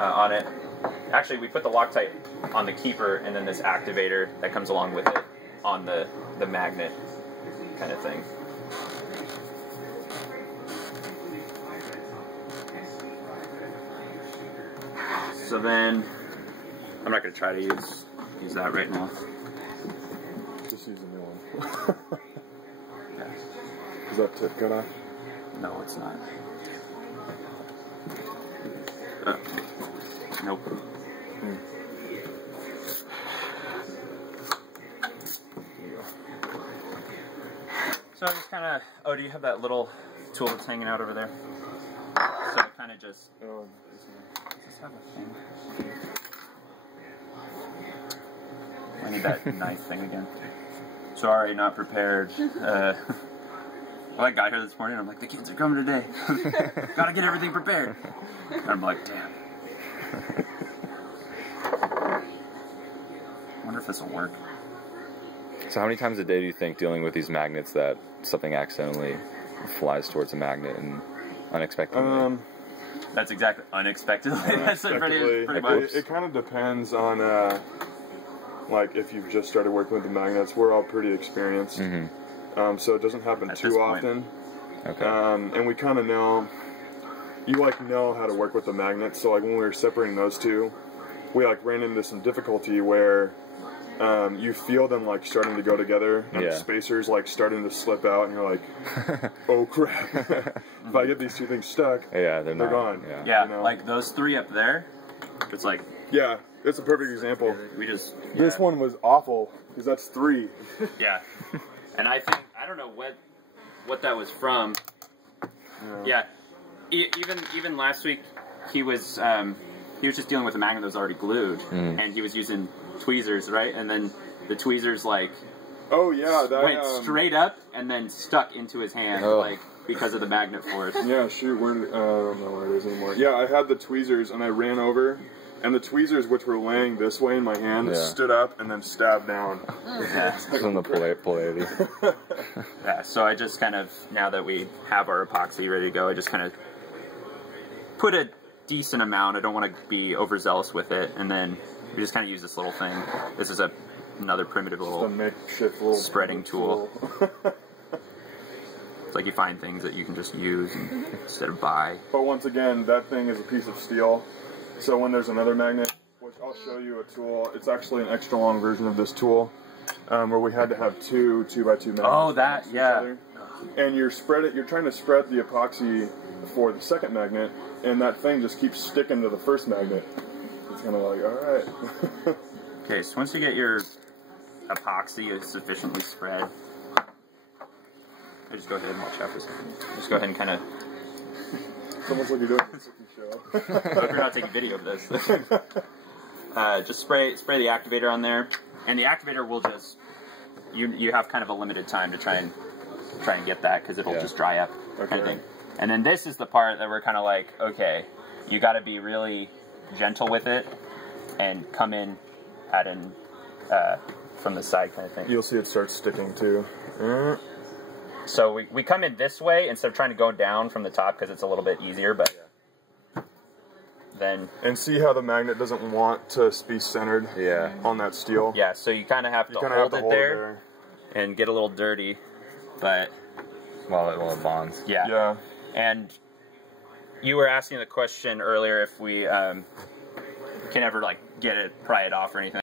on it. Actually, we put the Loctite on the keeper, and then this activator that comes along with it on the magnet kind of thing. So then, I'm not going to try to use that right now. Just use a new one. Yeah. Is that tip good off? No, it's not. Nope. So I just kind of, oh, do you have that little tool that's hanging out over there? So I kind of just, Oh, does this have a thing? I need that knife thing again. Sorry, not prepared. Well, I got here this morning and I'm like, the kids are coming today. Gotta get everything prepared. And I'm like, damn. I wonder if this will work. So how many times a day do you think dealing with these magnets that something accidentally flies towards a magnet and unexpectedly? That's exactly unexpectedly. That's pretty much. It kind of depends on, like, if you've just started working with the magnets. We're all pretty experienced, so it doesn't happen too often. Okay. And we kind of know, you like know how to work with the magnets. So like when we were separating those two, we like ran into some difficulty where you feel them like starting to go together, and the spacers like starting to slip out, and you're like, oh crap! If I get these two things stuck, they're gone. Yeah, you know? like those three up there. It's like, yeah, it's a perfect example. we just This one was awful because that's 3. Yeah, and I think I don't know what that was from. Yeah, even last week he was just dealing with a magnet that was already glued, and he was using tweezers, right? And then the tweezers like that went straight up and then stuck into his hand, like because of the magnet force. Yeah, shoot, I don't know where it is anymore. Yeah, I had the tweezers and I ran over, and the tweezers, which were laying this way in my hand, stood up and then stabbed down. Yeah, from the polarity. Yeah, so I just kind of, now that we have our epoxy ready to go, I just kind of put a decent amount. I don't want to be overzealous with it, and then we just kind of use this little thing. This is another primitive little makeshift little spreading tool. It's like you find things that you can just use instead of buy. But once again, that thing is a piece of steel. So when there's another magnet, which I'll show you a tool, it's actually an extra long version of this tool, where we had to have two 2x2 magnets. Oh, that, yeah. And you're trying to spread the epoxy for the second magnet, and that thing just keeps sticking to the first magnet. It's kind of like, alright. Okay, so once you get your epoxy sufficiently spread, I just go ahead and watch out for a second. Just go ahead and kind of... It's almost like you're doing a cooking show. I hope you're not taking video of this. Just spray the activator on there, and the activator will just... You have kind of a limited time to try and get that, because it'll just dry up, kind of thing. And then this is the part that we're kind of like, okay, you got to be really gentle with it and come in at from the side kind of thing. You'll see it starts sticking too. So we come in this way instead of trying to go down from the top because it's a little bit easier, but then... And see how the magnet doesn't want to be centered on that steel? Yeah, so you kind of have to hold it there and get a little dirty, but... While it bonds. Yeah. And you were asking the question earlier if we can ever like pry it off or anything.